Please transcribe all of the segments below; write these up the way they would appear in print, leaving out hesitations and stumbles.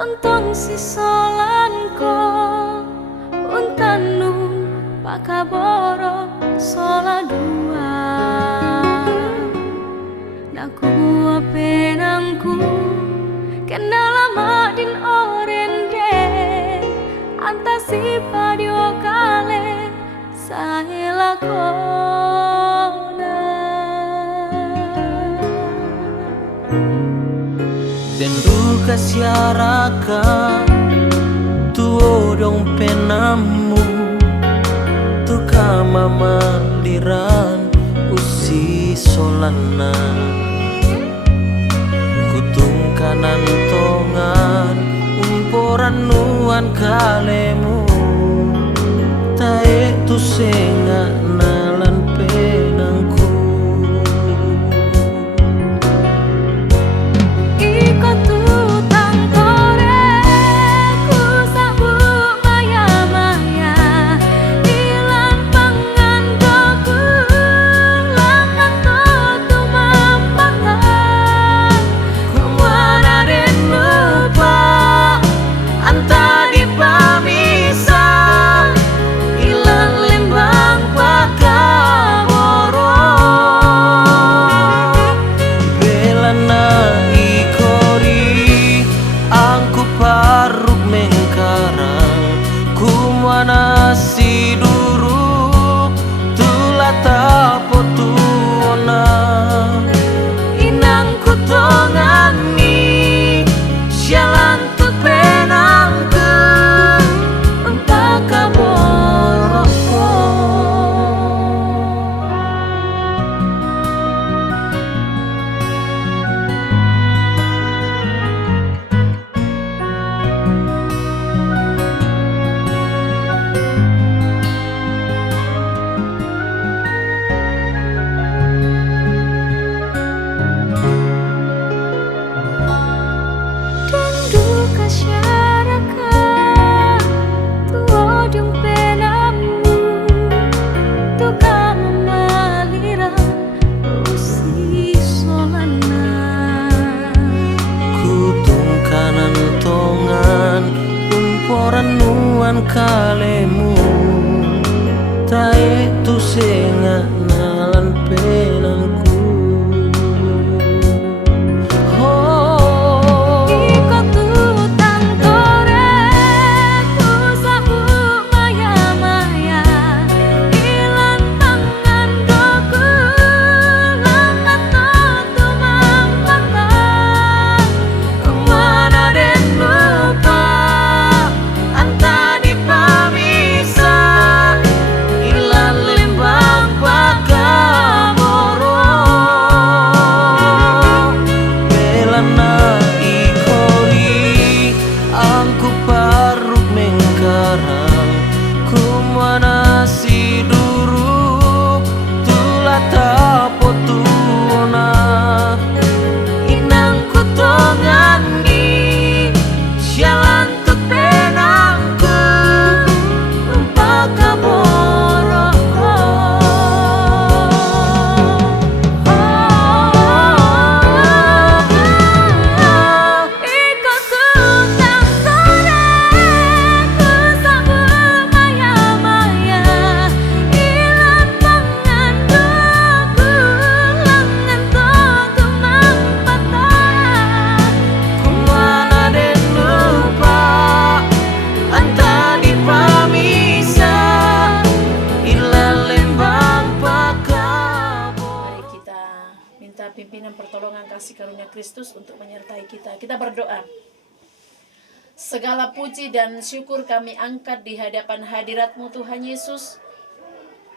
Tontong si solanko untanu pakaboro sola dua naku apenangku kena lama din orende antasi padio kale sahila kona Dendu kasiaraka tuo dong penamu tu kama maliran usi solana kutung kanan tongan umporan nuan kalemu tae tu senga nalan penangku nasi duruk tulah tapo tuona inang kutongani sialan tu penangku entah kaboroko nuan kalemu tae tu senga nalan penangku nasi duruk tulah tapo tuona inang kutongani sialan tu penangku empaka boroko ikut tutang sore ku sabut maya-maya ilang mengandungku langan tutu mampatah kumana den lupa anta dipamisa ila lembang pakabo. Mari kita minta pimpinan pertolongan kasih karunia Kristus untuk menyertai kita. Kita berdoa. Segala puji dan syukur kami angkat di hadapan hadirat-Mu Tuhan Yesus.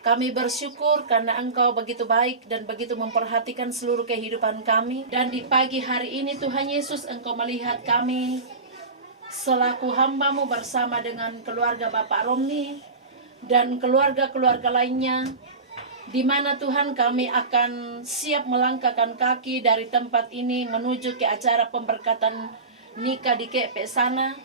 Kami bersyukur karena Engkau begitu baik dan begitu memperhatikan seluruh kehidupan kami. Dan di pagi hari ini Tuhan Yesus, Engkau melihat kami selaku hamba-Mu bersama dengan keluarga Bapak Romni dan keluarga-keluarga lainnya, di mana Tuhan kami akan siap melangkahkan kaki dari tempat ini menuju ke acara pemberkatan nikah di KP sana.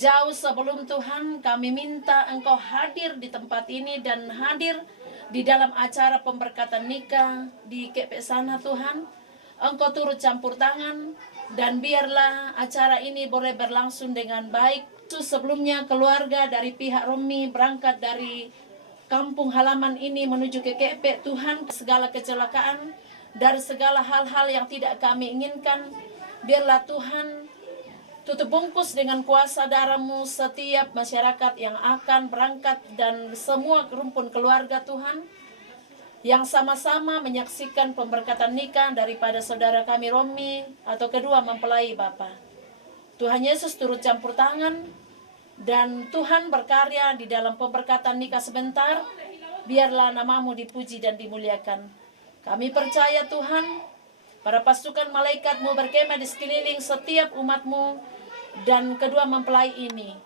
Jauh sebelum Tuhan kami minta Engkau hadir di tempat ini dan hadir di dalam acara pemberkatan nikah di KP sana Tuhan. Engkau turut campur tangan, Dan biarlah acara ini boleh berlangsung dengan baik. Sebelumnya keluarga dari pihak Romi berangkat dari kampung halaman ini menuju ke KP. Tuhan, segala kecelakaan, dari segala hal-hal yang tidak kami inginkan, biarlah Tuhan tutup bungkus dengan kuasa darah-Mu setiap masyarakat yang akan berangkat dan semua rumpun keluarga Tuhan, yang sama-sama menyaksikan pemberkatan nikah daripada saudara kami Romi atau kedua mempelai Bapa. Tuhan Yesus turut campur tangan, dan Tuhan berkarya di dalam pemberkatan nikah sebentar. Biarlah nama-Mu dipuji dan dimuliakan. Kami percaya Tuhan, para pasukan malaikat-Mu berkemah di sekeliling setiap umat-Mu dan kedua mempelai ini.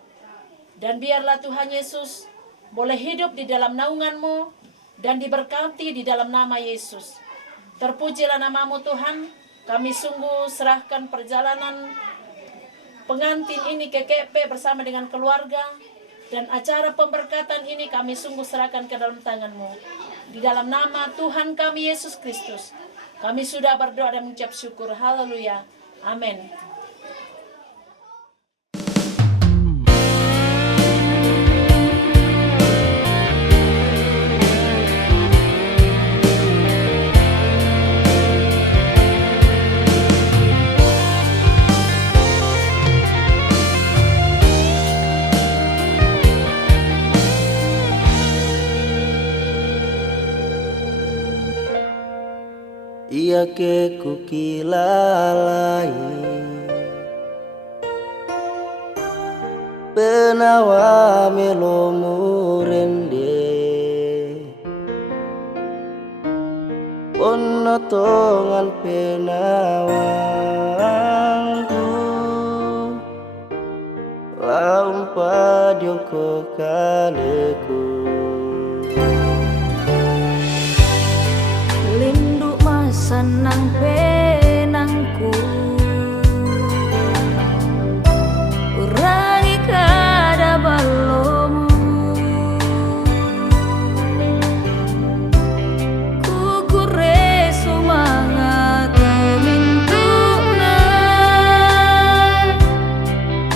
Dan biarlah Tuhan Yesus boleh hidup di dalam naungan-Mu dan diberkati di dalam nama Yesus. Terpujilah nama-Mu Tuhan. Kami sungguh serahkan perjalanan pengantin ini ke KP bersama dengan keluarga, dan acara pemberkatan ini kami sungguh serahkan ke dalam tangan-Mu. Di dalam nama Tuhan kami Yesus Kristus, kami sudah berdoa dan mengucap syukur. Haleluya. Amin. Ia ke kukilalai penawa melomu rende ponotongan penawangku laum padioko kaleku senang penangku urangi kada balomu kukure sumangat mintuna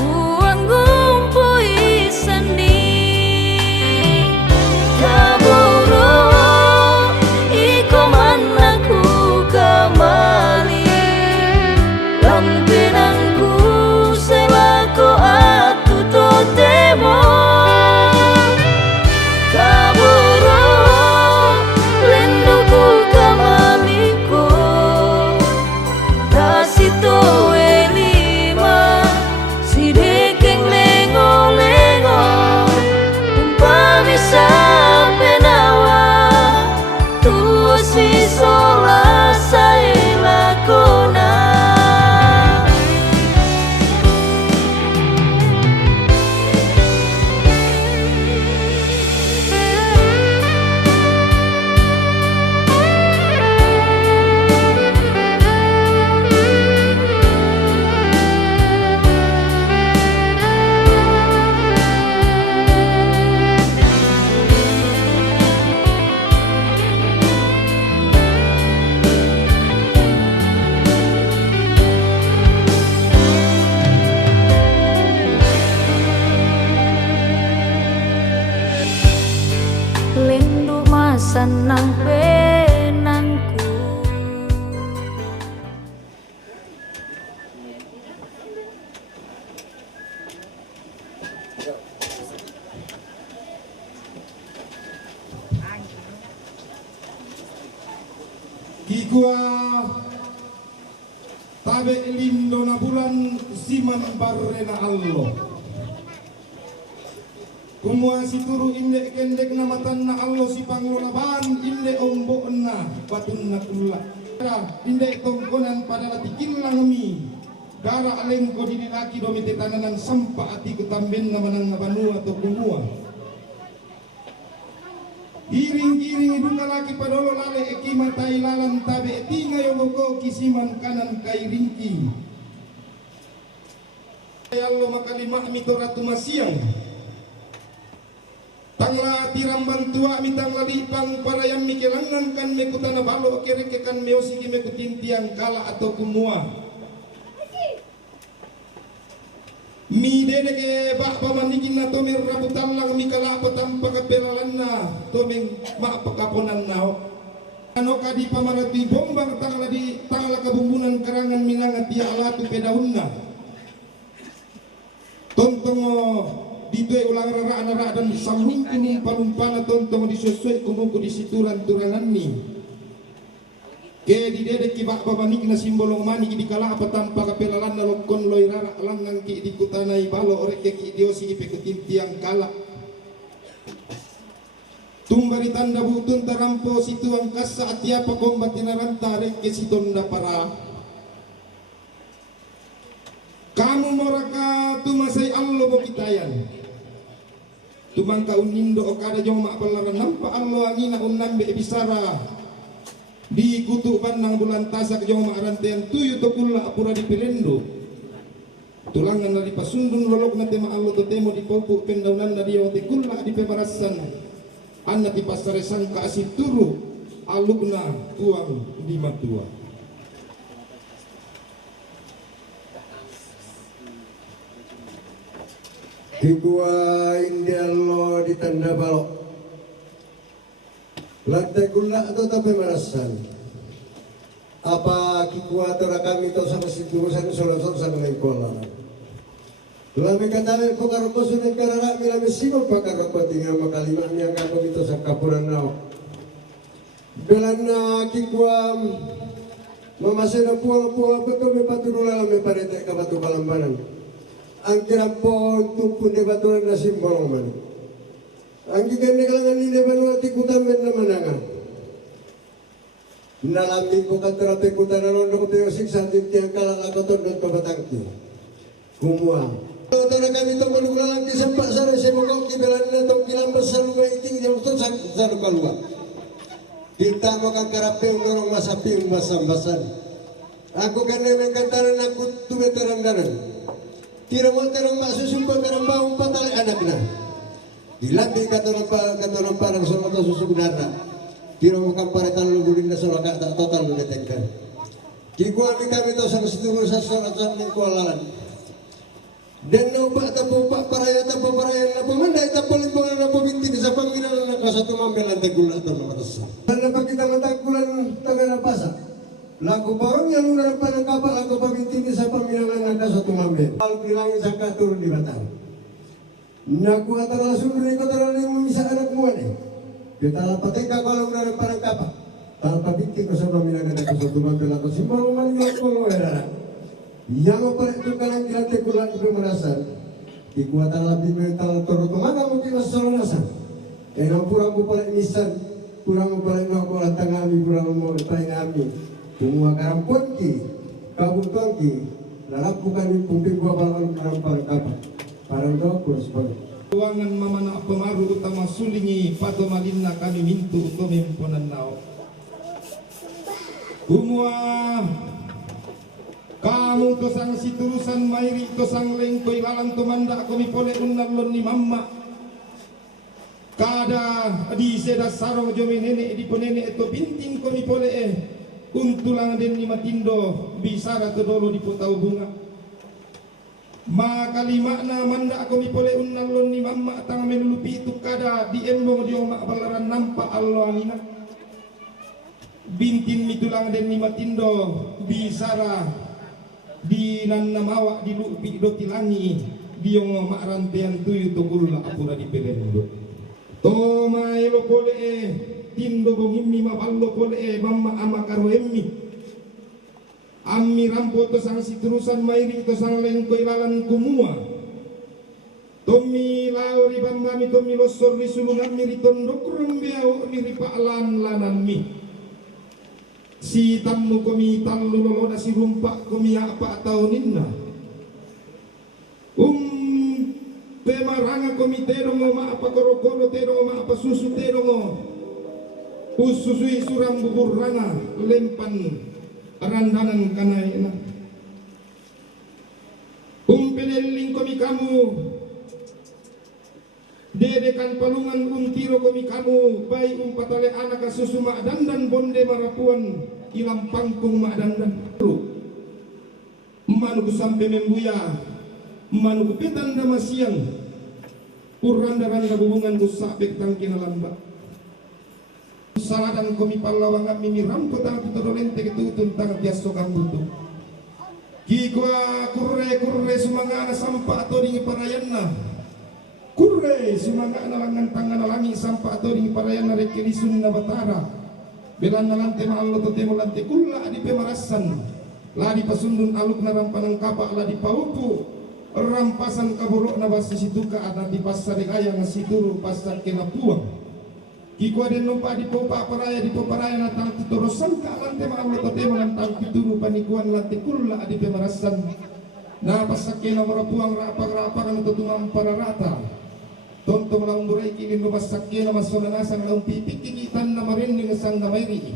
uang gumpui seni kaburo iko manangku kembali lampinanku selako atu totemo kaburo lenduku kamaliko tasito elima sidekeng lengo-lengo umpami sampai nawa tua si sola saya lakona lindu masanang penangku. Kikua tabe lindo na bulan siman barrena Allah. Kumua si turu inde kendek na matan na Allah si panglolaban inde ombo na batun na kula. Inde tongkonan pada latikin langami. Gara aleng ko dinilaki domite tananan sampa ati kutamben na manang nabanu atau kumua. Giring-giring iduna laki padolo lale ekima tailalan tabe tinga yogoko kisiman kanan kai ringki. Allah makalimah mitoratu masiang. Tangla tiram bantua mitang lalipang para yang mikelangan kan mekutana balo kereke kan meosi ki mekutintiang kala atau kumua. mi dede ke bak pamanikin na to mer rabutan lang mi kalapa tampa kapelalan na to meng maapakaponan nao ano kadi pamarati bombang tangala kabumbunan karangan minangat dia alatu pedaun na tontongo dito ay ulang rara dan salung palumpana tontongo disusuai kumuku di situran turanan ni ke di dede ki bak pamanik na simbolong mani di kala apa tanpa kapelalan na lokon loy rara langang ki di kutanai balo orek ki diosi ipekutin tiang kala tumbari tanda butun tarampo situang kasa atiapa kombat tinaranta rek ke sitonda para kamu moraka tumasay allo mo kitayan tumangka unindo o kada jong maapalaran nampa allo angina unnambe bisara di kutuban ng bulan tasak jong maarantean tuyo to kula apura di pelendo tulangan na di pasundun lolok na tema allo to temo di popo pendaunan na diyo te kula di pemarasan anna di pasaresan ka asit turu alugna tuang di matua Kikua indialo di tanda balok lantai gula atau tapi marasan apa kikua tora kami tau sama si turusan solosor sama lengkola lami katawe pokaro koso na karara milami simo pakaro patinga makalima yang kako dito sa kapuran nao belana kikua mamasena puang beto me paturula me parete ka batu balambanan ang kirampon tumpun de baturan na simbolong man ang gigande kalangan ni de banu tikutan men na mananga nalami ko katerape kutana londo ko teo siksa tiang kala lakoton do batangki kumua Tara kami to malulang di sempak sare semokong kibelan na tong kilambas sa luwa iting yang to sa kalua. Kita makan karape ngorong masapi masam-basan. Aku kan mengkantaran aku tu veteran danan. Tira mo terong masusumpa karamba patali anakna. Dilambi katorang parang sama to susugnarna. Tira mo kamparetan lubulin na solo ka total detengkan. Kikuan kami to sa situro sa sorat ng kualalan. Dan naupak tapupak paraya na pemandai tapol limbangan na pabinti sa panginalan na kasatu mambil lantai gula atau namatasa. Dan dapat kita matakulan tagana pasa. Laku borong yang lunar panang kapal laku pabinti sa panginalan na kasatu mambil. Al bilangin sangka turun di batang. Naku atang langsung dari kota lalu memisa anak muane. Kita lapatin kalau lunar panang kapal. Tanpa binti ko sa panginalan na kasatu mambil laku simbol manilak kolo era. Yang apa itu kalang dilatih kulan itu merasan kekuatan lebih mental terus mana mungkin masalah rasa enam purang kupalek nisan purang kupalek noko lantang kami purang mau lepai kami semua karampon ki kabut ki lalap bukan pumpi gua balon karampar kapal parang doa kurus banget ruangan mamana pemaru utama sulingi pato malinna kami mintu untuk memponan nao semua kamu tosang si turusan mairi tosang lengkoi lalang tumanda kami pole unnalon ni mamma kada di seda sarong jome nenek di ponene eto binting kami pole untulang den ni matindo bisara kedolo di potau bunga makali makna manda kami pole unnalon ni mamma tang melulupi itu kada di embong di omak balaran nampak Allah angina bintin mitulang den ni matindo bisara di nannamawa di lupi do tilangi di yang makrantean tuyu to gulla apura di pelendo to mai lo pole tindo bongimmi maballo pole mamma ama karo emmi ammi rampo to sang siturusan mairi to sang lengkoi lalan kumua tommi lauri bambami tommi losor di sulungan mi ritondo kurumbiao mi ripalan lanan mi si tamnu komi tallu lolo na si rumpak komi apa tahun inna pemaranga komi terong ma apa korokoro terong ma apa susu terong ususui suram bubur rana lempan randanan kanaina peneling komi kamu dedekan palungan untiro komi kamu bayi patale anak susu mak dandan bonde marapuan ilam pangkung mak dandan manu sampai membuya manukupitan damasiang uranda-randa hubungan ku sabek tangkina lamba saladan komi pallawangan mimi rampo tang tutolente ketutun tang tiaso kambutu kikwa kurre sumangana sampa atau dingi parayanna kurre sumangana langan tangan langi sampa atau dingi parayanna rekelisun na batara belan nalante maallo totemo lante kulla di pemarasan ladi pasundun aluk na rampanang kapa ladi paupu rampasan kaborok na basi situka ada di pasar kaya ngasituru pasar kena puang kiko den nompa di popa paraya na tang tutorosan ka lante maallo totemo lantang pituru panikuan lante kulla di pemarasan na pasar kena marapuang rapag-rapagan tutumang pararata tontong laung buray kilin lumasak kena masolanasan laung pipikikitan na marinig sang namairi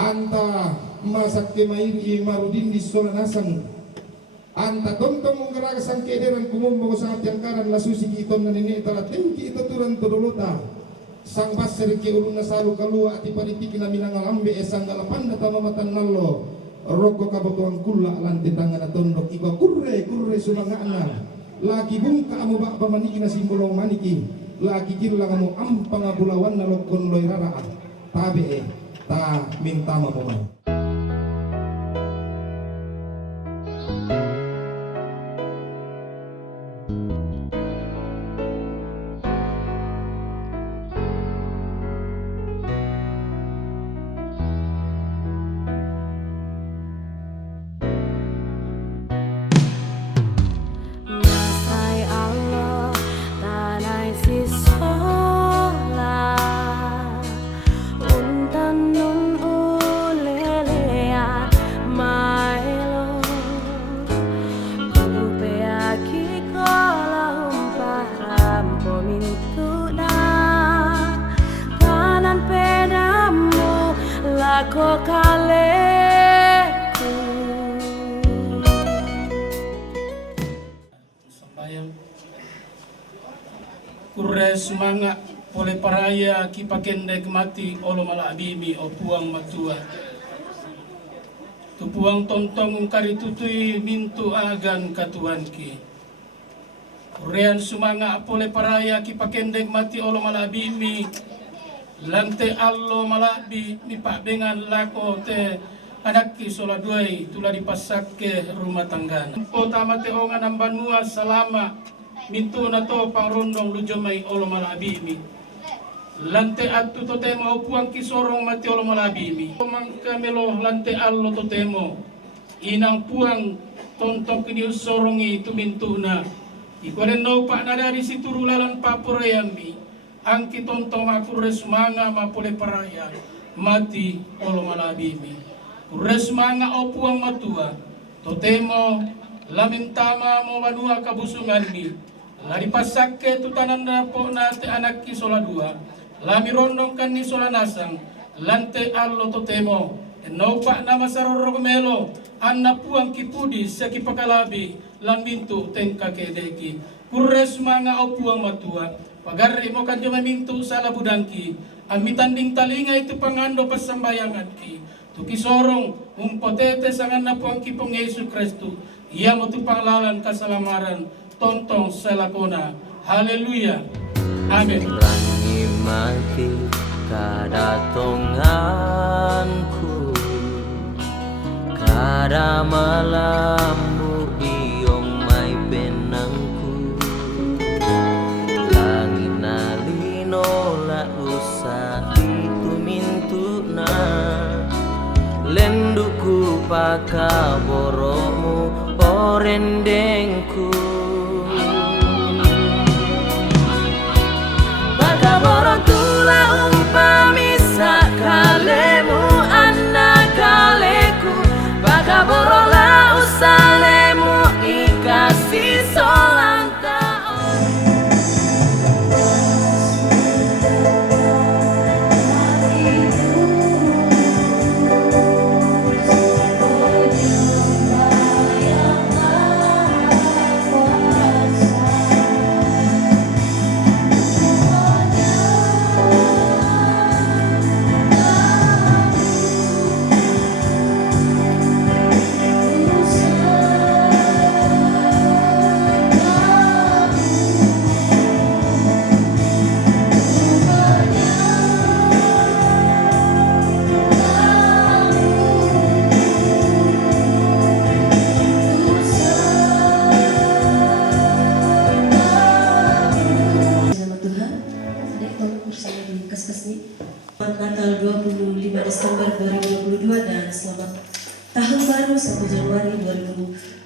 anta masak ke mairi marudin di solanasan anta tontong menggerakan sang kederan kumumbo sangat yang karan lasusi kiton na nini tala tingki ito turan tuduluta sang basir ke ulun nasalu kalua ati paritik na minangalambe esang galapan na tamamatan nallo roko kabotuang kula lanti tangan na tondok iba kurre sumangana lagi bungka amu bak pamaniki na simbolong maniki lagi kirla kamu ampang abulawan na lokon loy rara tabe ta minta mamamay Masai Allah tanai sisola untan nun ulelea maelo kupeaki kola umparam pomintuna kanan pedamu lako kaleku kurre sumanga pole paraya ki pakendek mati olo mala abimi o puang matua tu puang tontong ungkari tutui mintu agan katuan ki kurrean sumanga pole paraya ki pakendek mati olo mala abimi lante allo malabi mi pakbengan lako te anak ki sola duai tula dipasakke rumah tanggan kota mate ongan ambanua salama mintu na to pangrondong lujomay olo malabimi lante atu totemo upuang kisorong mati olo malabimi mangkamelo lante allo totemo inang puang tontong kini usorongi tumintu na ikuaren no pa na dari siturulan papurayambi ang kitontong makures manga mapule paraya mati olo malabimi kures manga opuang matua totemo lamintama mo wanua kabusungan mi lari pasakke tutanan na po nate anak ki sola dua lami rondong kan ni sola nasang lante allo totemo no pa na masaroro melo anna puang kipudi sa kipakalabi lan mintu tengka kedeki kurres mga o puang matua pagar mo kanjo mamintu sa labudangki amitanding talinga itu pangando pasambayangan ki tuki sorong umpotete sangan na puang kipong Yesus Kristo iya mo tu panglalan kasalamaran tontong selakona haleluya amin Rangi mati kadatonganku kada malammu iyong may benangku langit nalino la usa itu mintu na lenduku pakaboromu orendengku Bakaboro tula umpamisa kalemu anak kaleku Bakaboro la usalemu ikasih solanta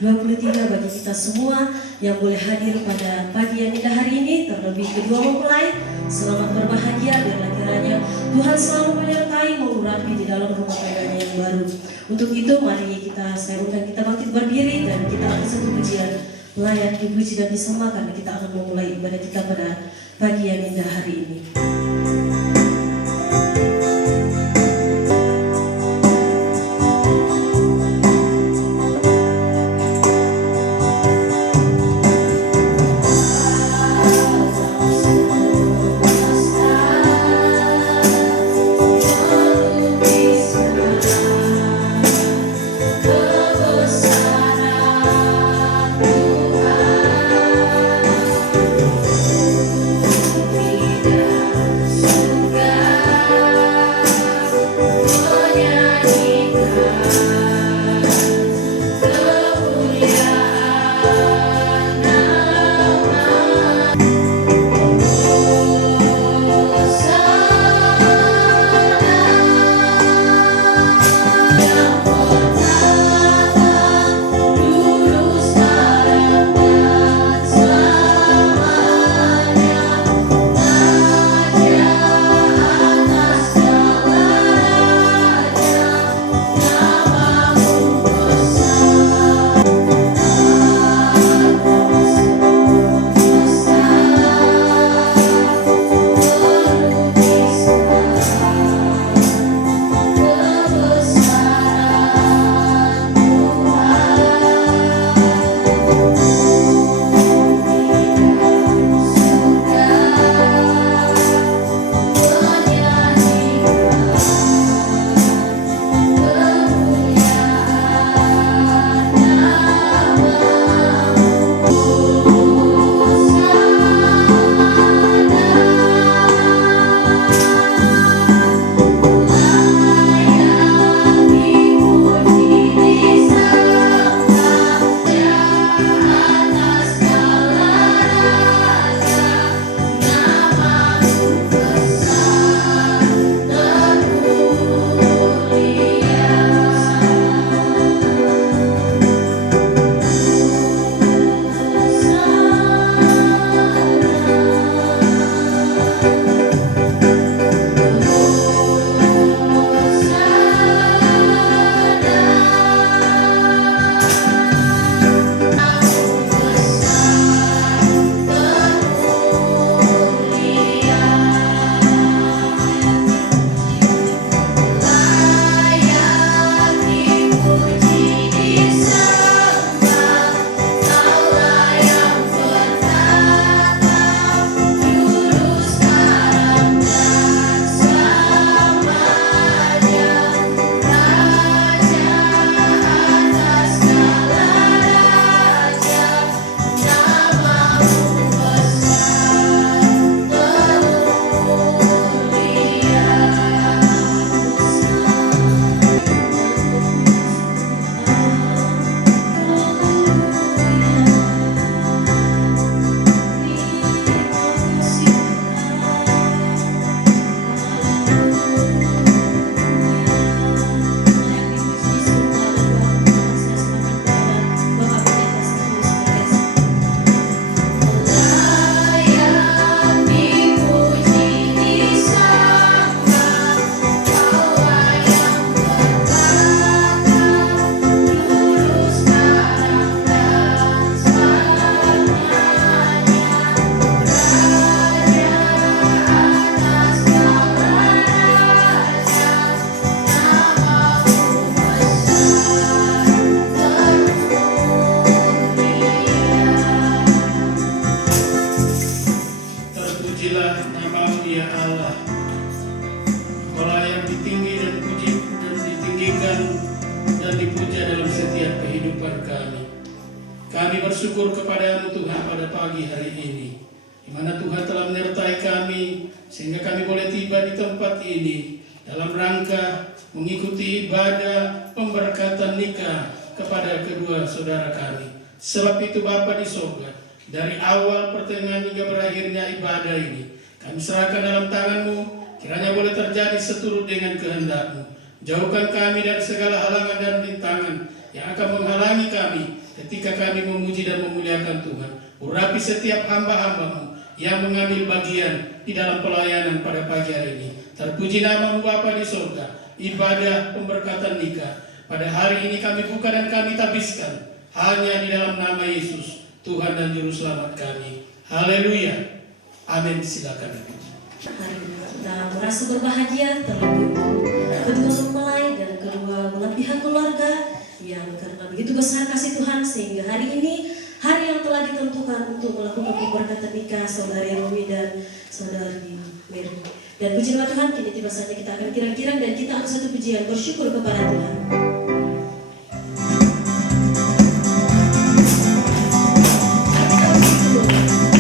2023 bagi kita semua yang boleh hadir pada pagi yang indah hari ini, terlebih kedua mempelai. Selamat berbahagia, biarlah kiranya Tuhan selalu menyertai mengurapi di dalam rumah tangganya yang baru. Untuk itu mari saya undang kita bangkit berdiri dan kita akan satu pujian layak dipuji dan disembah karena kita akan memulai ibadah kita pada pagi yang indah hari ini. Kami bersyukur kepada-Mu Tuhan pada pagi hari ini, di mana Tuhan telah menyertai kami sehingga kami boleh tiba di tempat ini dalam rangka mengikuti ibadah pemberkatan nikah kepada kedua saudara kami. Sebab itu Bapa di sorga, dari awal pertengahan hingga berakhirnya ibadah ini, kami serahkan dalam tangan-Mu, kiranya boleh terjadi seturut dengan kehendak-Mu. Jauhkan kami dari segala halangan dan rintangan yang akan menghalangi kami ketika kami memuji dan memuliakan Tuhan. Urapi setiap hamba-hambamu yang mengambil bagian di dalam pelayanan pada pagi hari ini. Terpuji nama-Mu Bapa di surga. Ibadah pemberkatan nikah pada hari ini kami buka dan kami tabiskan hanya di dalam nama Yesus, Tuhan dan Juru Selamat kami. Haleluya. Amin. Silakan. Hari ini kita merasa berbahagia terlebih untuk kedua mempelai dan kedua belah pihak keluarga yang karena begitu besar kasih Tuhan sehingga hari ini hari yang telah ditentukan untuk melakukan pemberkatan nikah saudari Romi dan saudari Mary. Dan puji nama Tuhan, kini tiba saatnya kita akan kirang-kirang dan kita angkat satu pujian bersyukur kepada Tuhan. Bersyukur kepada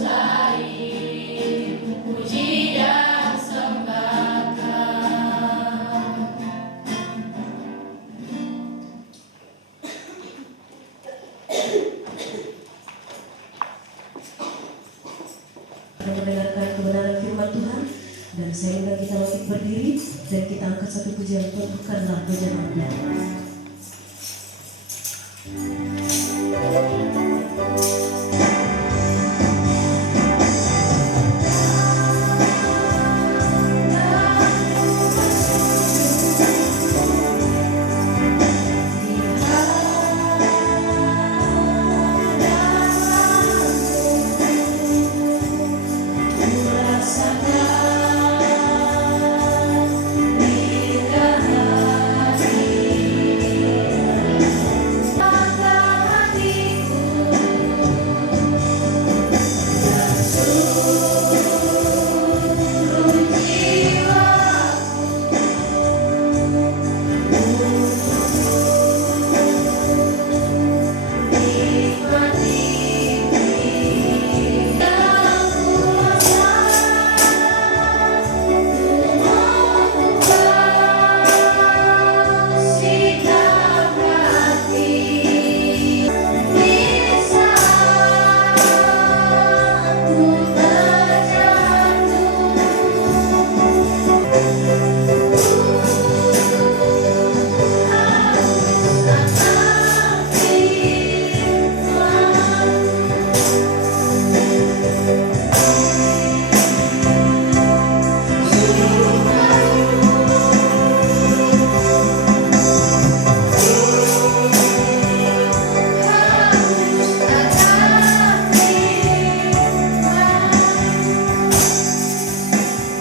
selain puji dan sembahkan. Kita mendengarkan kebenaran firman Tuhan, dan saya undang kita untuk berdiri dan kita angkat satu pujian Tuhanlah pujian Allah.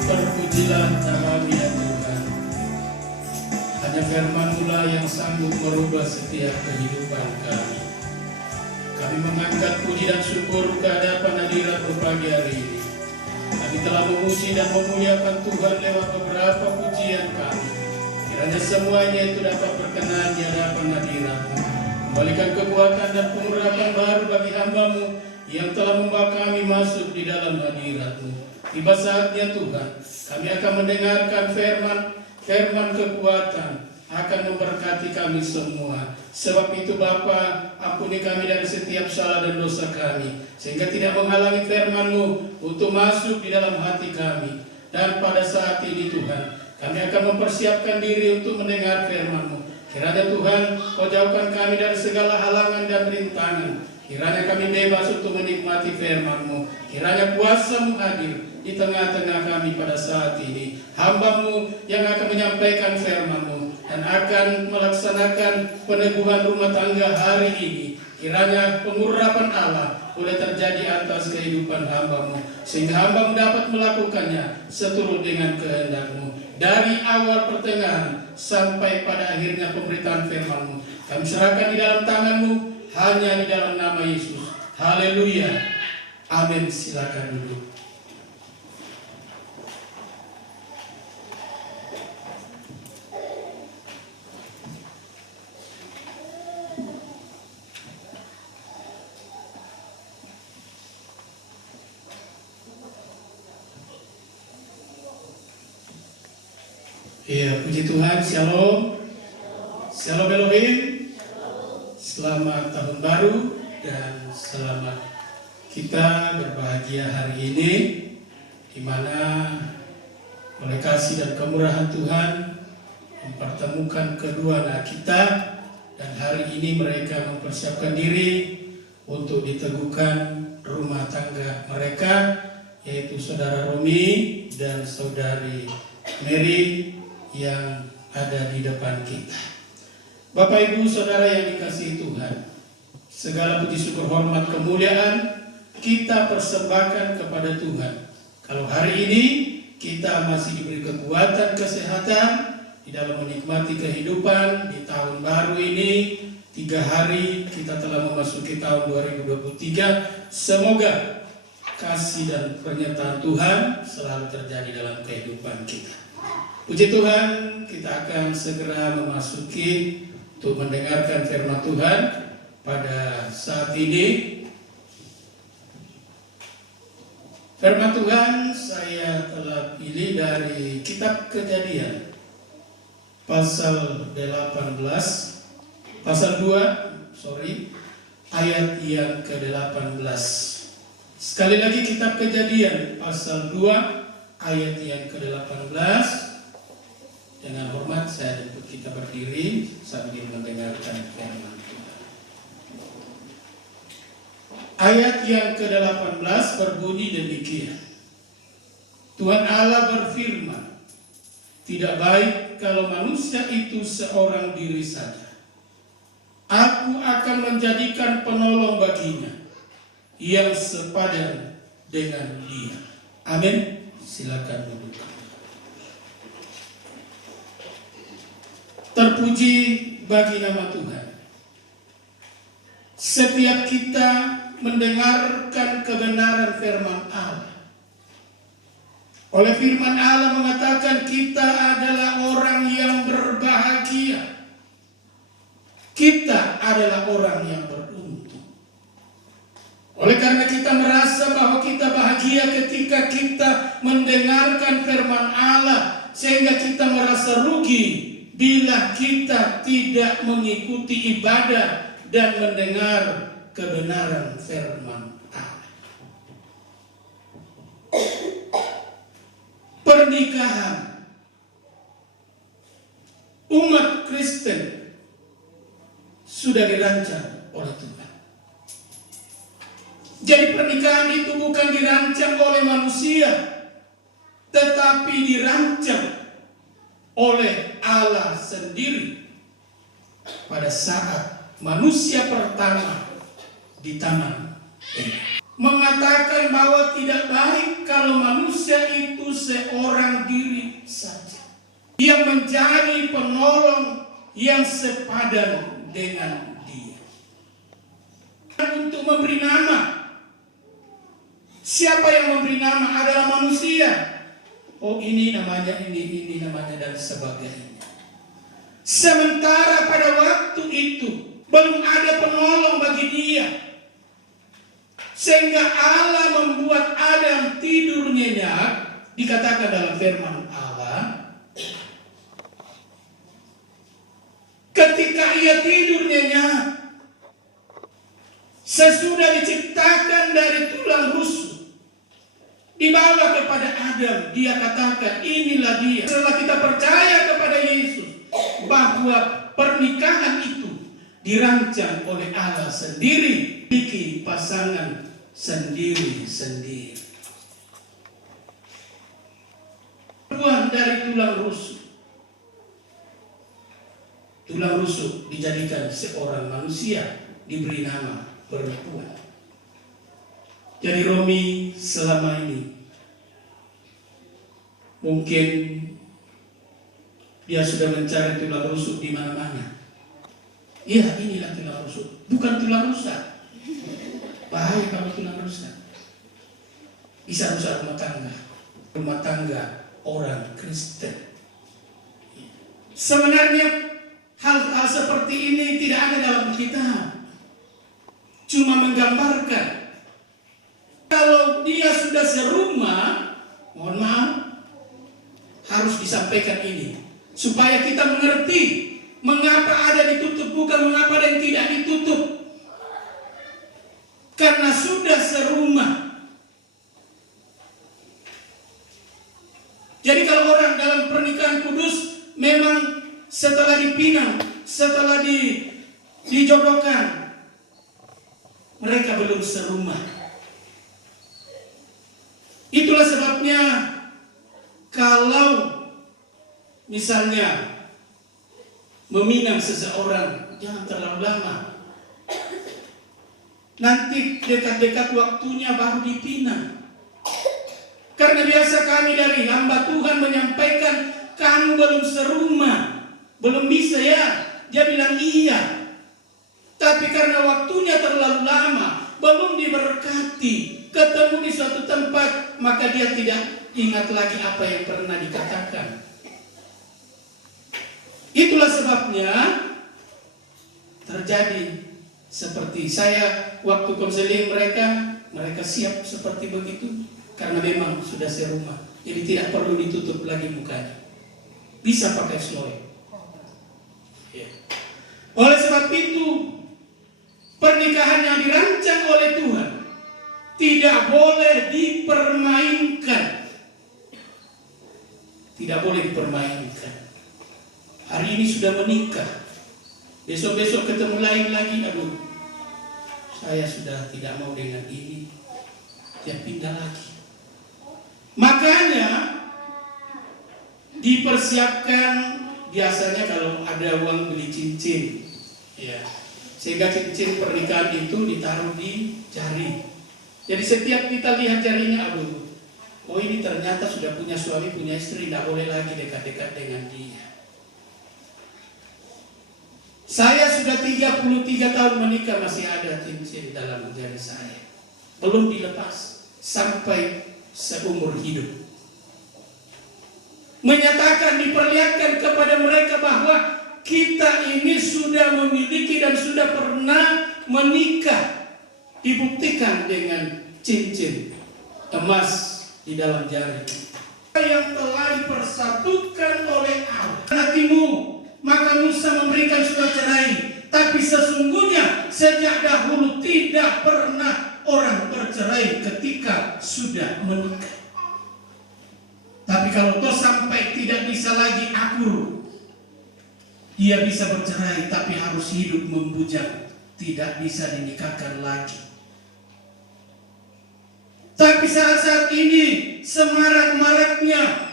Terpujilah namamu ya Tuhan. Hanya firman-Mu lah yang sanggup merubah setiap kehidupan kami. Kami mengangkat puji dan syukur ke hadapan hadirat-Mu pagi hari ini. Kami telah memuji dan memuliakan Tuhan lewat beberapa pujian kami. Kiranya semuanya itu dapat berkenan di hadapan hadirat-Mu. Kembalikan kekuatan dan pengurapan baru bagi hamba-Mu yang telah membawa kami masuk di dalam hadirat-Mu. Tiba saatnya Tuhan, kami akan mendengarkan firman kekuatan akan memberkati kami semua. Sebab itu Bapa, ampuni kami dari setiap salah dan dosa kami, sehingga tidak menghalangi firman-Mu untuk masuk di dalam hati kami. Dan pada saat ini Tuhan, kami akan mempersiapkan diri untuk mendengar firman-Mu. Kiranya Tuhan, Kau jauhkan kami dari segala halangan dan rintangan. Kiranya kami bebas untuk menikmati firman-Mu. Kiranya kuasa-Mu hadir di tengah-tengah kami pada saat ini. Hamba-Mu yang akan menyampaikan firman-Mu dan akan melaksanakan peneguhan rumah tangga hari ini. Kiranya pengurapan Allah boleh terjadi atas kehidupan hamba-Mu, sehingga hamba-Mu dapat melakukannya seturut dengan kehendak-Mu. Dari awal pertengahan sampai pada akhirnya pemberitaan firman-Mu, kami serahkan di dalam tangan-Mu, hanya di dalam nama Yesus. Haleluya. Amin. Silakan duduk. Ya, puji Tuhan, Shalom. Shalom Elohim. Selamat tahun baru dan selamat kita berbahagia hari ini, di mana oleh kasih dan kemurahan Tuhan mempertemukan kedua anak kita, dan hari ini mereka mempersiapkan diri untuk diteguhkan rumah tangga mereka, yaitu saudara Romi dan saudari Mary yang ada di depan kita. Bapak Ibu Saudara yang dikasihi Tuhan, segala puji syukur hormat kemuliaan kita persembahkan kepada Tuhan. Kalau hari ini kita masih diberi kekuatan kesehatan di dalam menikmati kehidupan di tahun baru ini, 3 hari kita telah memasuki tahun 2023. Semoga kasih dan penyertaan Tuhan selalu terjadi dalam kehidupan kita. Puji Tuhan, kita akan segera memasuki untuk mendengarkan firman Tuhan pada saat ini. Firman Tuhan saya telah pilih dari kitab Kejadian pasal 2 ayat yang ke-18. Sekali lagi kitab Kejadian pasal 2 ayat yang ke-18. Dengan hormat saya jemput kita berdiri sambil mendengarkan firman Tuhan. Ayat yang ke-18 berbunyi demikian. Tuhan Allah berfirman, tidak baik kalau manusia itu seorang diri saja. Aku akan menjadikan penolong baginya yang sepadan dengan dia. Amin. Silakan duduk. Terpuji bagi nama Tuhan. Setiap kita mendengarkan kebenaran firman Allah. Oleh firman Allah mengatakan kita adalah orang yang berbahagia. Kita adalah orang yang beruntung. Oleh karena kita merasa bahwa kita bahagia ketika kita mendengarkan firman Allah, sehingga kita merasa rugi bila kita tidak mengikuti ibadah dan mendengar kebenaran firman Allah. Pernikahan umat Kristen sudah dirancang oleh Tuhan. Jadi pernikahan itu bukan dirancang oleh manusia, tetapi dirancang oleh Allah sendiri pada saat manusia pertama di Taman Eden. Mengatakan bahwa tidak baik kalau manusia itu seorang diri saja, yang menjadi penolong yang sepadan dengan dia. Untuk memberi nama, siapa yang memberi nama adalah manusia. Oh ini namanya, ini namanya, dan sebagainya. Sementara pada waktu itu belum ada penolong bagi dia, sehingga Allah membuat Adam tidur nyenyak. Dikatakan dalam firman Allah, ketika ia tidur nyenyak, sesudah diciptakan dari tulang rusuk, dibawa kepada Adam, dia katakan inilah dia. Setelah kita percaya kepada Yesus bahwa pernikahan itu dirancang oleh Allah sendiri, memiliki pasangan sendiri-sendiri. Perempuan dari tulang rusuk. Tulang rusuk dijadikan seorang manusia, diberi nama perempuan. Jadi Romi selama ini mungkin dia sudah mencari tulang rusuk di mana-mana. Iya, inilah tulang rusuk, bukan tulang rusak. Bahaya kalau tulang rusak, bisa rusak rumah tangga orang Kristen. Sebenarnya hal-hal seperti ini tidak ada dalam kitab, cuma menggambarkan. Kalau dia sudah serumah, mohon maaf, harus disampaikan ini supaya kita mengerti mengapa ada ditutup, bukan mengapa ada yang tidak ditutup. Karena sudah serumah. Jadi kalau orang dalam pernikahan kudus memang setelah dipinang, setelah dijodohkan, mereka belum serumah. Itulah sebabnya kalau misalnya meminang seseorang, jangan terlalu lama. Nanti dekat-dekat waktunya baru dipinang. Karena biasa kami dari hamba Tuhan menyampaikan, kamu belum serumah, belum bisa ya. Dia bilang iya. Tapi karena waktunya terlalu lama, belum diberkati, ketemu di suatu tempat, maka dia tidak ingat lagi apa yang pernah dikatakan. Itulah sebabnya terjadi seperti saya waktu konseling mereka, mereka siap seperti begitu karena memang sudah serumah. Jadi tidak perlu ditutup lagi mukanya. Bisa pakai snowy. Ya. Oleh sebab itu, pernikahan yang dirancang oleh Tuhan tidak boleh dipermainkan. Tidak boleh dipermainkan. Hari ini sudah menikah, besok-besok ketemu lain lagi, aduh, saya sudah tidak mau dengan ini, dia pindah lagi. Makanya dipersiapkan biasanya kalau ada uang beli cincin, ya, sehingga cincin pernikahan itu ditaruh di jari. Jadi setiap kita lihat jarinya, aduh, oh ini ternyata sudah punya suami, punya istri, tidak boleh lagi dekat-dekat dengan dia. Saya sudah 33 tahun menikah, masih ada cincin dalam jari saya, belum dilepas sampai seumur hidup. Menyatakan, diperlihatkan kepada mereka bahwa kita ini sudah memiliki dan sudah pernah menikah. Dibuktikan dengan cincin emas di dalam jari yang telah dipersatukan oleh Allah. Hatimu, maka Musa memberikan surat cerai, tapi sesungguhnya sejak dahulu tidak pernah orang bercerai ketika sudah menikah. Tapi kalau toh sampai tidak bisa lagi akur, dia bisa bercerai, tapi harus hidup membujang, tidak bisa dinikahkan lagi. Tapi saat-saat ini semarak-maraknya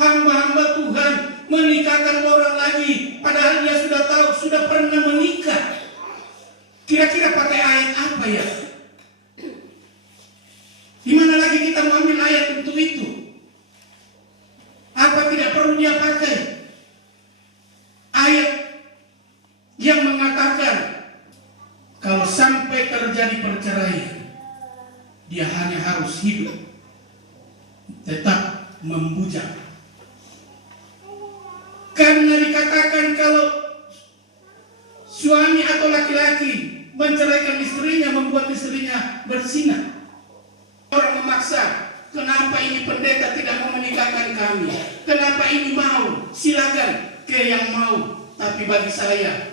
hamba-hamba Tuhan menikahkan orang lagi, padahal dia sudah tahu, sudah pernah menikah. Kira-kira pakai ayat apa ya? Di mana lagi kita mengambil ayat untuk itu? Apa tidak perlu dia pakai ayat yang mengatakan kalau sampai terjadi perceraian, dia hanya harus hidup tetap membujang. Karena dikatakan kalau suami atau laki-laki menceraikan istrinya, membuat istrinya berzina. Orang memaksa, kenapa ini pendeta tidak mau menikahkan kami? Kenapa ini mau? Silakan ke yang mau. Tapi bagi saya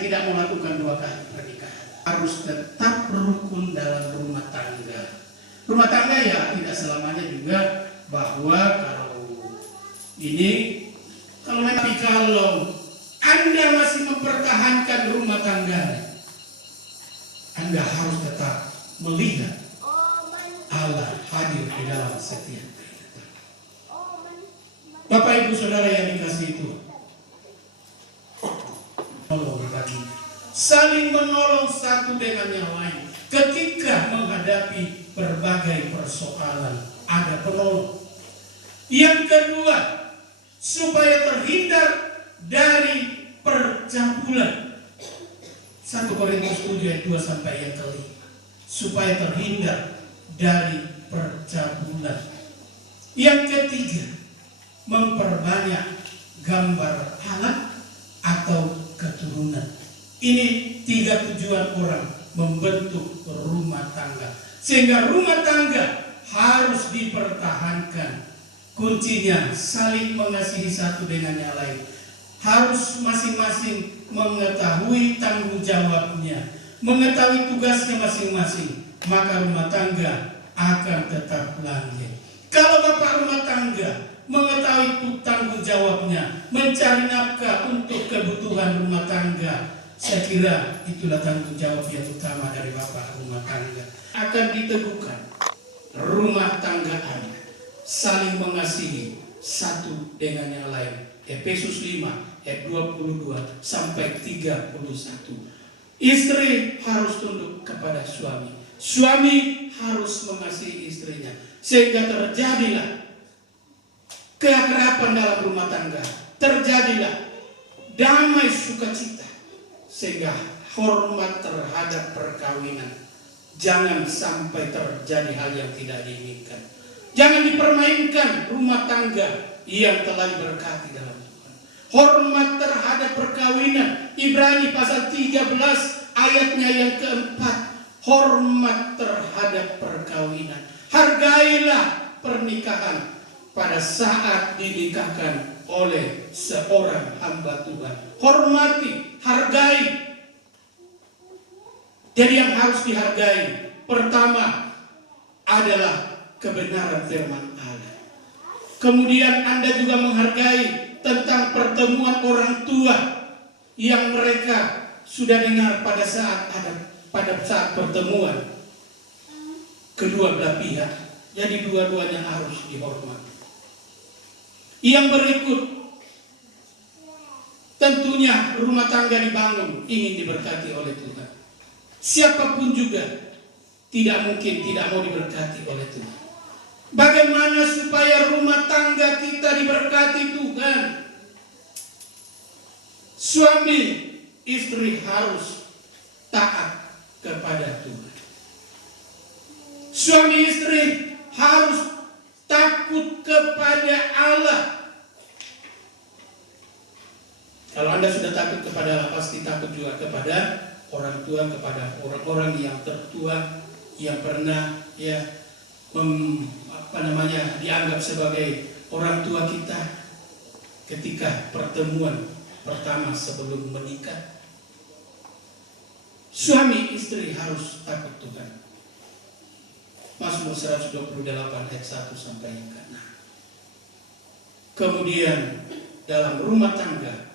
tidak melakukan 2 kali pernikahan. Harus tetap rukun dalam rumah tangga. Rumah tangga ya tidak selamanya juga bahwa kalau Anda masih mempertahankan rumah tangga, Anda harus tetap melihat Allah hadir di dalam setiap kehidupan. Bapak Ibu Saudara yang dikasihi Tuhan, saling menolong satu dengan yang lain ketika menghadapi berbagai persoalan, ada penolong. Yang kedua, supaya terhindar dari percabulan. 1 Korintus 7 ayat 2 sampai ayat 5. Supaya terhindar dari percabulan. Yang ketiga, memperbanyak gambar anak atau keturunan. Ini 3 tujuan orang membentuk rumah tangga, sehingga rumah tangga harus dipertahankan. Kuncinya saling mengasihi satu dengan yang lain. Harus masing-masing mengetahui tanggung jawabnya, mengetahui tugasnya masing-masing, maka rumah tangga akan tetap langgeng. Kalau bapak rumah tangga mengetahui tanggung jawabnya, mencari nafkah untuk kebutuhan rumah tangga, saya kira itulah tanggung jawab yang utama dari bapak rumah tangga. Akan diteguhkan rumah tangga Anda, saling mengasihi satu dengan yang lain. Efesus 5 ayat 22 sampai 31. Istri harus tunduk kepada suami. Suami harus mengasihi istrinya, sehingga terjadilah keakraban dalam rumah tangga, terjadilah damai sukacita, sehingga hormat terhadap perkawinan. Jangan sampai terjadi hal yang tidak diinginkan. Jangan dipermainkan rumah tangga yang telah diberkati dalam Tuhan. Hormat terhadap perkawinan. Ibrani pasal 13 ayatnya yang keempat. hormat terhadap perkawinan. Hargailah pernikahan pada saat dinikahkan oleh seorang hamba Tuhan. Hormati, hargai. Jadi yang harus dihargai pertama adalah kebenaran firman Allah. Kemudian Anda juga menghargai tentang pertemuan orang tua yang mereka sudah dengar pada saat pertemuan kedua belah pihak. Jadi dua-duanya harus dihormati. Yang berikut, tentunya rumah tangga dibangun ingin diberkati oleh Tuhan. Siapapun juga tidak mungkin tidak mau diberkati oleh Tuhan. Bagaimana supaya rumah tangga kita diberkati Tuhan? Suami istri harus taat kepada Tuhan. Suami istri harus takut kepada Allah. Kalau Anda sudah takut kepada Allah, pasti takut juga kepada orang tua, kepada orang-orang yang tertua yang pernah dianggap sebagai orang tua kita ketika pertemuan pertama sebelum menikah. Suami istri harus takut Tuhan. Mazmur 128 ayat 1 sampai yang ke-6. Kemudian dalam rumah tangga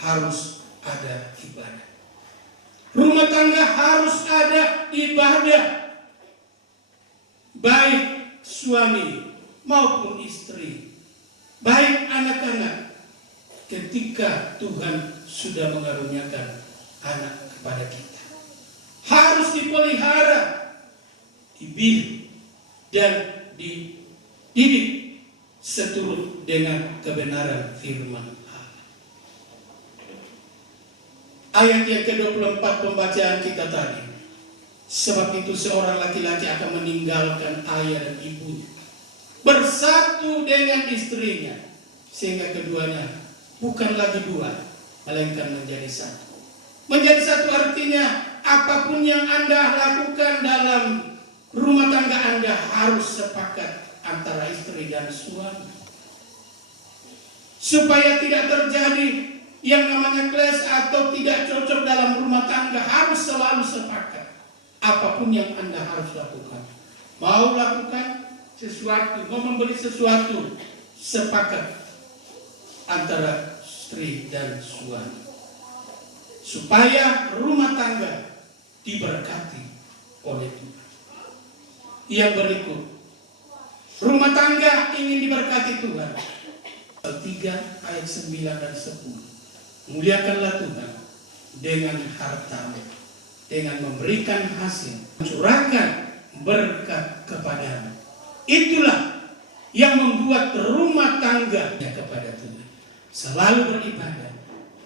harus ada ibadah. Rumah tangga harus ada ibadah. Baik suami maupun istri, baik anak-anak, ketika Tuhan sudah mengaruniakan anak kepada kita, harus dipelihara, dibina, dan dididik seturut dengan kebenaran firman Allah. Ayat yang ke-24 pembacaan kita tadi. Sebab itu seorang laki-laki akan meninggalkan ayah dan ibunya, bersatu dengan istrinya, sehingga keduanya bukan lagi dua, melainkan menjadi satu. Menjadi satu artinya apapun yang Anda lakukan dalam rumah tangga Anda harus sepakat antara istri dan suami. Supaya tidak terjadi yang namanya clash atau tidak cocok dalam rumah tangga, harus selalu sepakat. Apapun yang Anda harus lakukan, mau lakukan sesuatu, mau membeli sesuatu, sepakat antara istri dan suami, supaya rumah tangga diberkati oleh Tuhan. Yang berikut, rumah tangga ingin diberkati Tuhan. 3 ayat 9 dan 10. Muliakanlah Tuhan dengan hartamu, dengan memberikan hasil, mencurahkan berkat kepadamu. Itulah yang membuat rumah tangga kepada Tuhan. Selalu beribadah,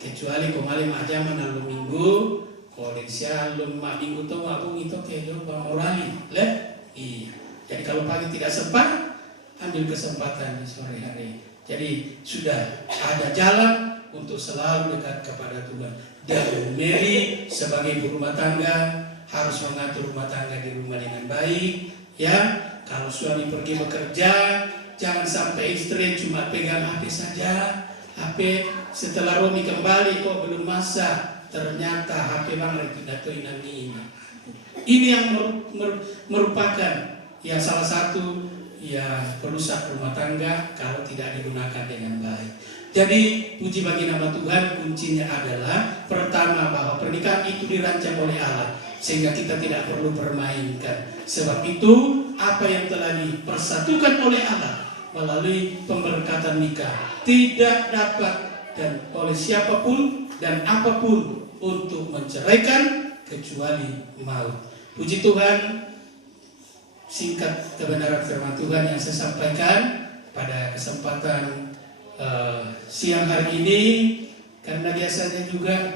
kecuali kemarin aja malam minggu, kalau shalom minggu tu aku itu kejo pamorali, leh. Iya. Jadi kalau pagi tidak sempat, ambil kesempatan di sore hari. Jadi sudah ada jalan untuk selalu dekat kepada Tuhan. Dan Mary sebagai ibu rumah tangga harus mengatur rumah tangga di rumah dengan baik. Ya, kalau suami pergi bekerja, jangan sampai istri cuma pegang HP saja. HP setelah Romi kembali kok belum masak, ternyata HP bang lagi datoin ini. Ini yang merupakan ya salah satu ya perusak rumah tangga kalau tidak digunakan dengan baik. Jadi puji bagi nama Tuhan, kuncinya adalah pertama bahwa pernikahan itu dirancang oleh Allah sehingga kita tidak perlu permainkan. Sebab itu apa yang telah dipersatukan oleh Allah melalui pemberkatan nikah tidak dapat dan oleh siapapun dan apapun untuk menceraikan kecuali maut. Puji Tuhan, singkat kebenaran firman Tuhan yang saya sampaikan pada kesempatan siang hari ini, karena biasanya juga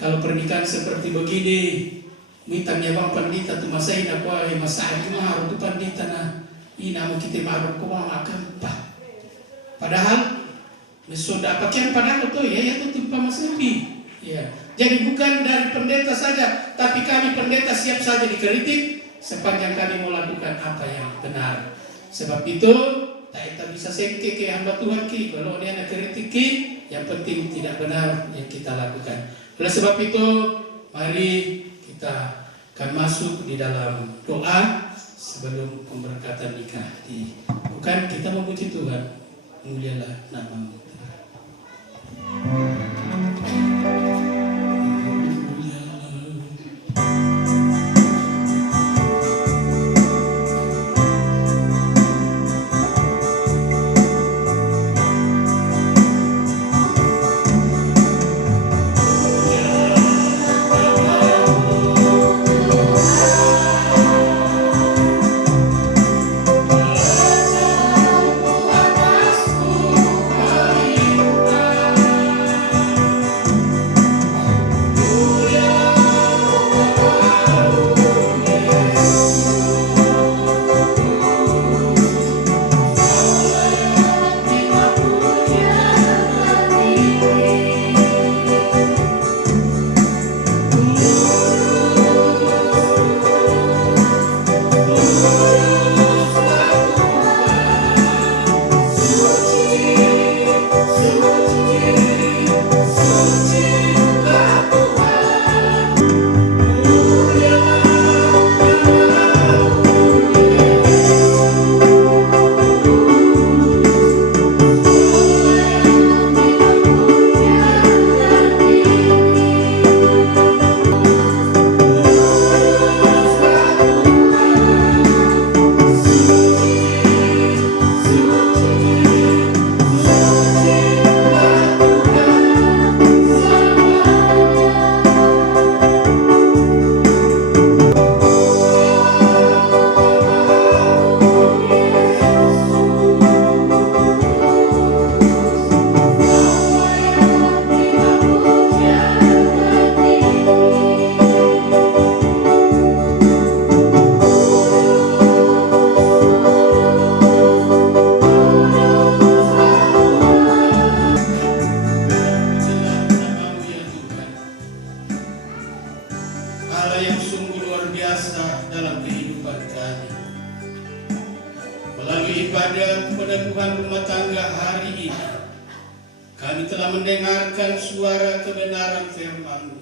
kalau pernikahan seperti begini, mitanya bang pandita tu masa ina ko ay masa itu mah tu pandita na ina mo kita marok ko makan pa. Padahal mesonda pakaian padahal tu ya itu timpa masabi. Ya. Jadi bukan dari pendeta saja, tapi kami pendeta siap saja dikritik sepanjang kami mau lakukan apa yang benar. Sebab itu kita bisa sengke ke hamba Tuhan ki, kalau dia nak kritik ki, yang penting tidak benar yang kita lakukan. Oleh sebab itu, mari kita akan masuk di dalam doa sebelum pemberkatan nikah. Bukan kita memuji Tuhan, mulialah nama-Mu. Ibadat peneguhan rumah tangga hari ini, kami telah mendengarkan suara kebenaran firman-Mu,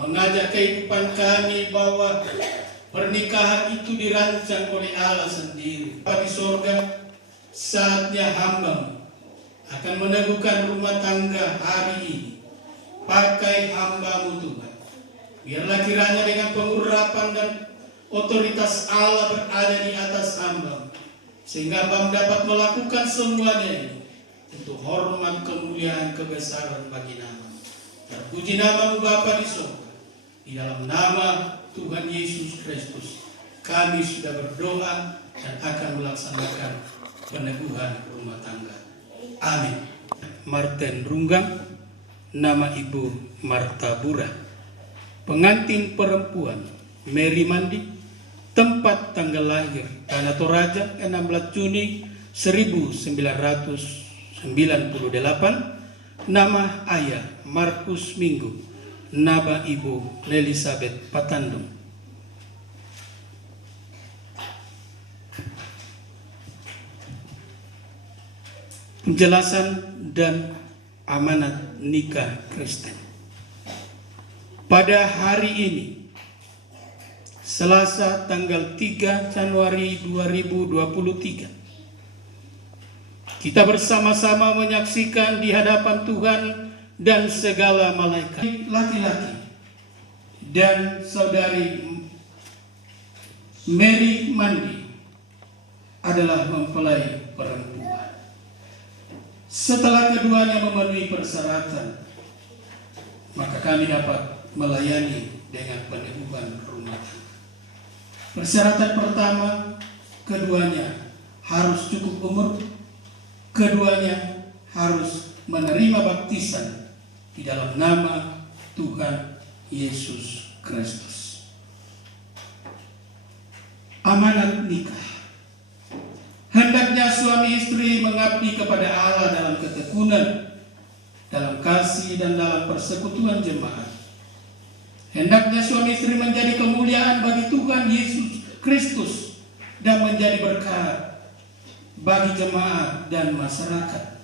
mengajak kehidupan kami bahwa pernikahan itu dirancang oleh Allah sendiri. Di sorga, saatnya hamba akan meneguhkan rumah tangga hari ini. Pakai hamba-Mu Tuhan, biarlah kiranya dengan pengurapan dan otoritas Allah berada di atas hamba, sehingga hamba dapat melakukan semuanya ini untuk hormat, kemuliaan, kebesaran bagi nama. Terpuji nama-Mu Bapa di surga. Di dalam nama Tuhan Yesus Kristus, kami sudah berdoa dan akan melaksanakan peneguhan rumah tangga. Amin. Martin Runggang, nama Ibu Marta Bura. Pengantin perempuan Mary Mandi. Tempat tanggal lahir Tanah Toraja 16 Juni 1998. Nama ayah Markus Minggu. Nama ibu Elizabeth Patandung. Penjelasan dan amanat nikah Kristen. Pada hari ini, Selasa tanggal 3 Januari 2023, kita bersama-sama menyaksikan di hadapan Tuhan dan segala malaikat, laki-laki dan saudari Mary Mandi adalah mempelai perempuan. Setelah keduanya memenuhi persyaratan, maka kami dapat melayani dengan peneguhan rumah tangga. Persyaratan pertama, keduanya harus cukup umur, keduanya harus menerima baptisan di dalam nama Tuhan Yesus Kristus. Amanat nikah. Hendaknya suami istri mengabdi kepada Allah dalam ketekunan dalam kasih dan dalam persekutuan jemaat. Hendaknya suami istri menjadi kemuliaan bagi Tuhan Yesus Kristus dan menjadi berkat bagi jemaat dan masyarakat.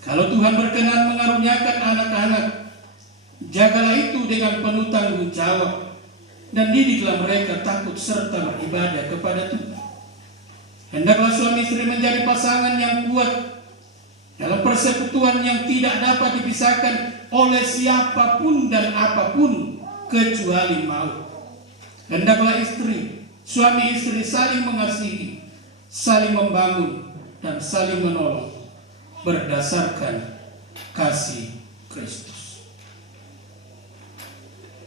Kalau Tuhan berkenan mengaruniakan anak-anak, jagalah itu dengan penuh tanggung jawab dan didiklah mereka takut serta beribadah kepada Tuhan. Hendaklah suami istri menjadi pasangan yang kuat dalam persekutuan yang tidak dapat dipisahkan oleh siapapun dan apapun kecuali maut. Hendaklah suami istri saling mengasihi, saling membangun dan saling menolong berdasarkan kasih Kristus.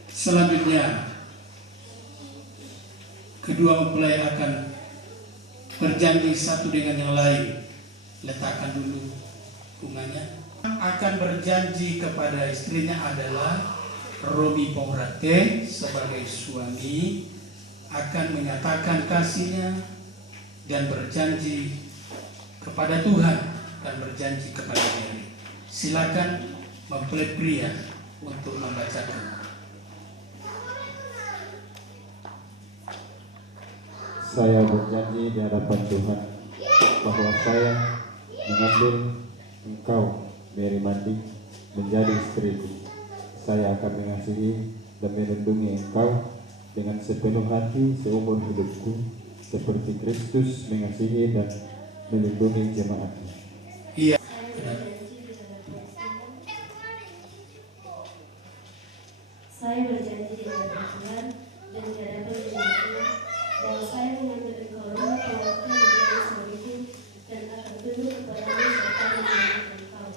Selanjutnya, kedua mempelai akan berjanji satu dengan yang lain. Letakkan dulu bunganya. Akan berjanji kepada istrinya adalah Robi Paurate sebagai suami akan menyatakan kasihnya dan berjanji kepada Tuhan dan berjanji kepada Mary. Silakan mempelai pria untuk membacakan. Saya berjanji di hadapan Tuhan bahwa saya mengambil engkau, Mary Mandi, menjadi istriku. Saya akan mengasihi dan melindungi engkau dengan sepenuh hati seumur hidupku, seperti Kristus mengasihi dan melindungi jemaatnya. Iya. Saya berjanji di hadapan Tuhan dan di hadapan jemaatnya bahwa saya mengambil engkau Robi Paurate menjadi suamiku dan akan tunduk kepadamu serta menjadi engkau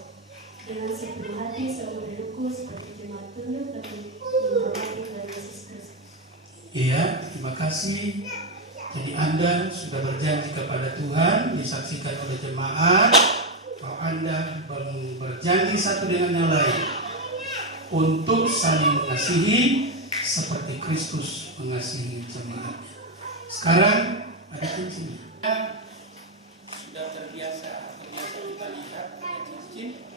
dengan sepenuh hati seumur hidupku, seperti jemaat tunduk dan menghormati Tuhan Yesus Kristus. Iya, terima kasih. Jadi Anda sudah berjanji kepada Tuhan, disaksikan oleh jemaat bahwa Anda berjanji satu dengan yang lain untuk saling mengasihi seperti Kristus mengasihi jemaatnya. Sekarang ada cincin. Sudah terbiasa kita lihat ada cincin.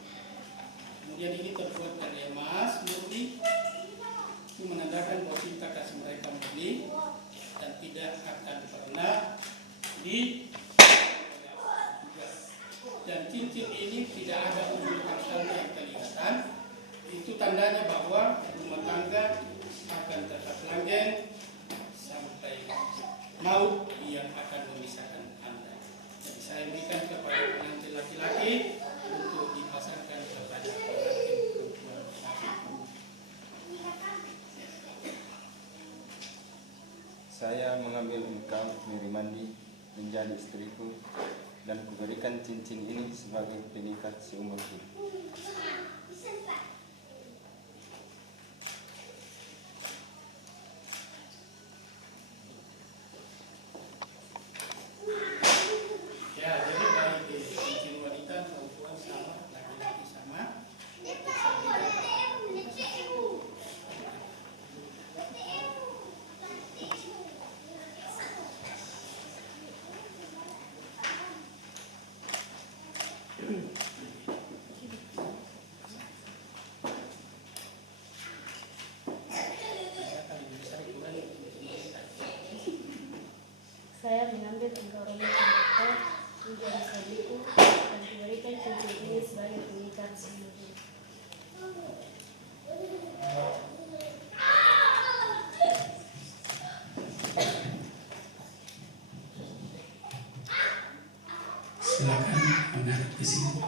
Kemudian ini terbuat dari emas murni. Itu menandakan bahwa cinta kasih mereka murni dan tidak akan pernah di. Dan cincin ini tidak ada ujung pangkalnya yang kelihatan. Itu tandanya bahwa rumah tangga akan tetap langgeng sampai maut yang akan memisahkan Anda. Jadi saya berikan kepada pengantin laki-laki untuk dipasangkan kepada pengantin perempuan. Saya mengambil engkau, Mary Mandi, menjadi istriku dan kuberikan cincin ini sebagai pengikat seumur hidup. Ya, jadi baik cincin wanita perempuan sama, laki-laki sama. Saya mengambil engkau Robi Paurate menjadi suamiku dan kuberikan cincin ini sebagai pengikat seumur hidup. Silakan menghadap ke sini.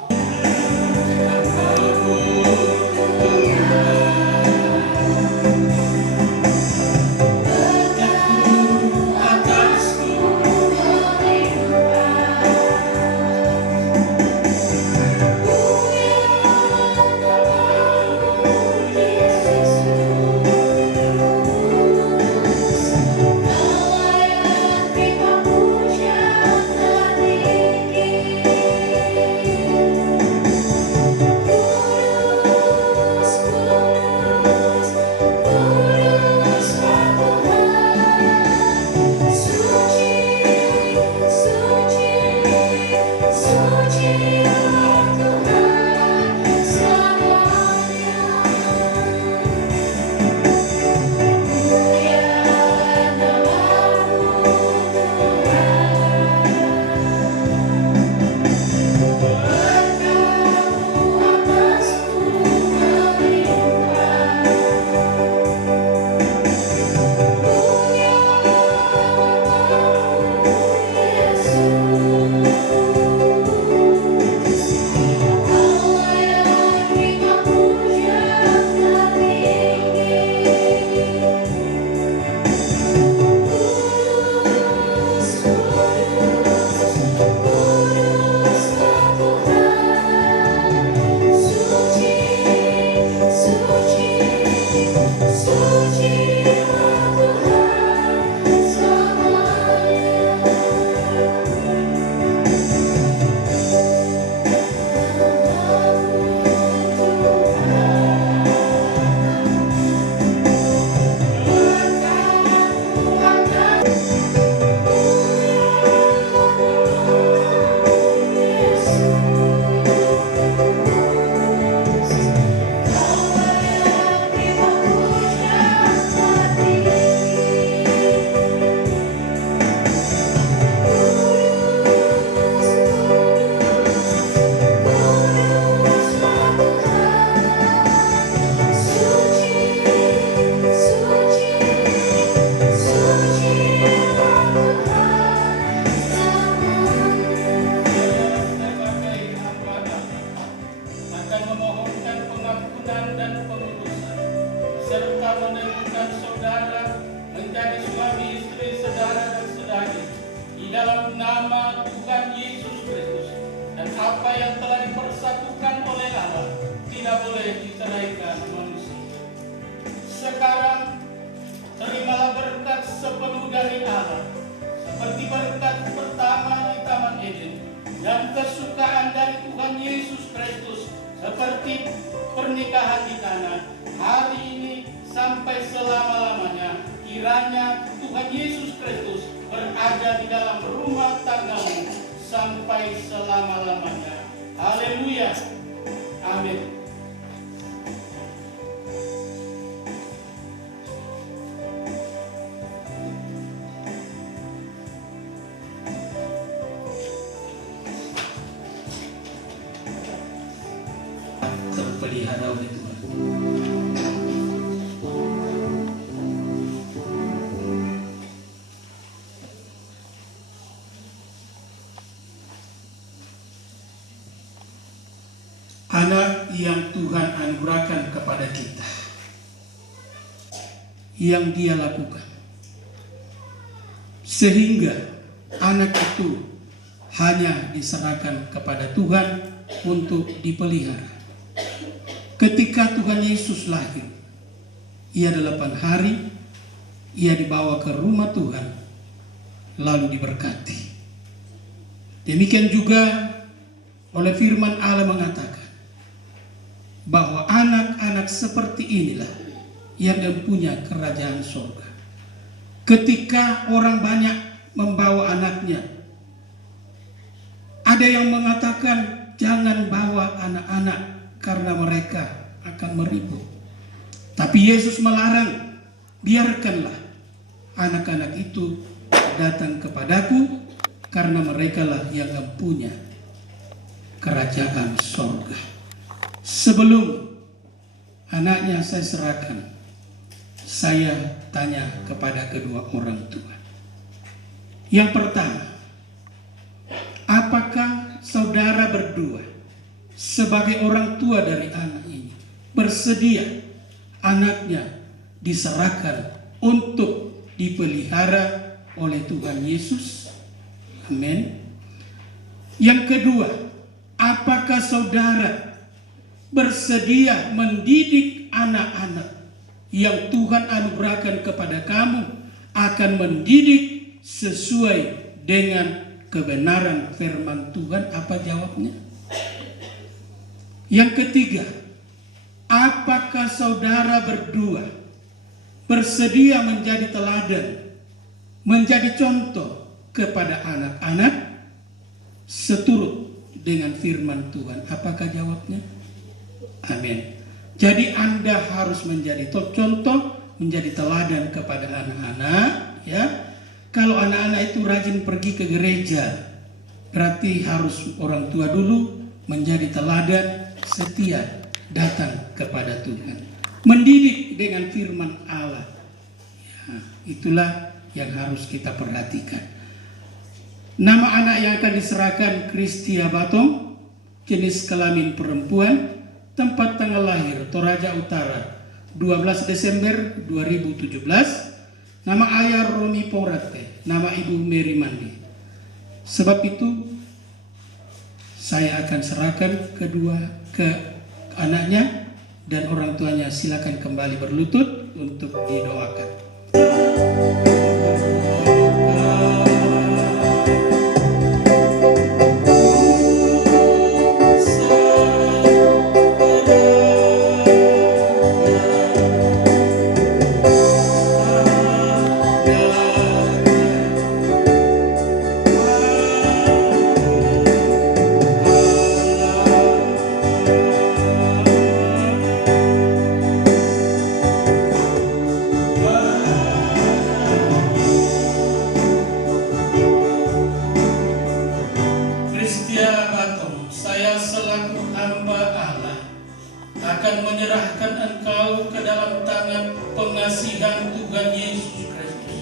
yang telah dipersatukan oleh Allah tidak boleh diceraikan manusia. Sekarang terimalah berkat sepenuh dari Allah, seperti berkat pertama di Taman Eden, dan kesukaan dari Tuhan Yesus Kristus seperti pernikahan di tanah hari ini sampai selama-lamanya. Kiranya Tuhan Yesus Kristus berada di dalam rumah tanggamu sampai selama-lamanya. Haleluya. Amin. Terpelihara oleh Tuhan. Anak yang Tuhan anugerahkan kepada kita, yang Dia lakukan, sehingga anak itu hanya diserahkan kepada Tuhan untuk dipelihara. Ketika Tuhan Yesus lahir, Ia 8 hari, Ia dibawa ke rumah Tuhan, lalu diberkati. Demikian juga oleh firman Allah mengatakan bahwa anak-anak seperti inilah yang mempunyai kerajaan surga. Ketika orang banyak membawa anaknya, ada yang mengatakan jangan bawa anak-anak karena mereka akan meribut. Tapi Yesus melarang, biarkanlah anak-anak itu datang kepadaku karena merekalah yang mempunyai kerajaan surga. Sebelum anaknya saya serahkan, saya tanya kepada kedua orang tua. Yang pertama, apakah saudara berdua sebagai orang tua dari anak ini bersedia anaknya diserahkan untuk dipelihara oleh Tuhan Yesus? Amin. Yang kedua, apakah saudara bersedia mendidik anak-anak yang Tuhan anugerahkan kepada kamu akan mendidik sesuai dengan kebenaran firman Tuhan? Apa jawabnya? Yang ketiga, apakah saudara berdua bersedia menjadi teladan, menjadi contoh kepada anak-anak seturut dengan firman Tuhan? Apakah jawabnya? Amin. Jadi Anda harus menjadi contoh, menjadi teladan kepada anak-anak, ya. Kalau anak-anak itu rajin pergi ke gereja, berarti harus orang tua dulu menjadi teladan, setia datang kepada Tuhan, mendidik dengan firman Allah. Ya, itulah yang harus kita perhatikan. Nama anak yang akan diserahkan Kristia Batong, jenis kelamin perempuan, tempat tanggal lahir Toraja Utara 12 Desember 2017. Nama ayah Romi Porate, nama ibu Mary Mandi. Sebab itu saya akan serahkan ke anaknya dan orang tuanya. Silakan kembali berlutut untuk didoakan. Menyerahkan engkau ke dalam tangan pengasihan Tuhan Yesus Kristus.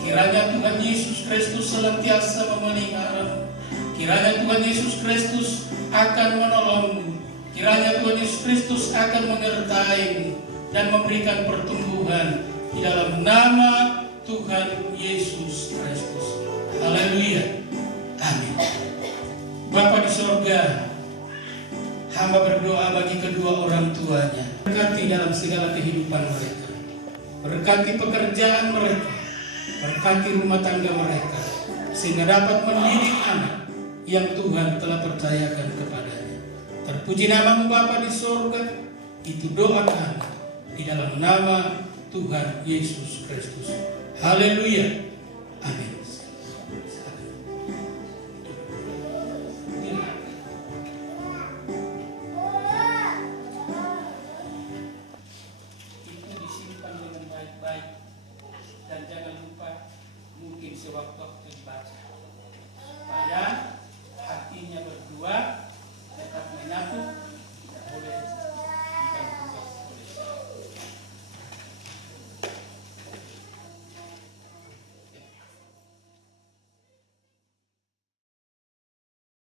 Kiranya Tuhan Yesus Kristus senantiasa memeliharamu. Kiranya Tuhan Yesus Kristus akan menolongmu. Kiranya Tuhan Yesus Kristus akan menyertaimu dan memberikan pertumbuhan di dalam nama Tuhan Yesus Kristus. Haleluya. Amin. Bapa di surga, hamba berdoa bagi kedua orang tuanya. Berkati dalam segala kehidupan mereka. Berkati pekerjaan mereka. Berkati rumah tangga mereka. Sehingga dapat mendidik anak yang Tuhan telah percayakan kepadanya. Terpuji namamu Bapa di surga. Itu doa kami di dalam nama Tuhan Yesus Kristus. Haleluya. Amin.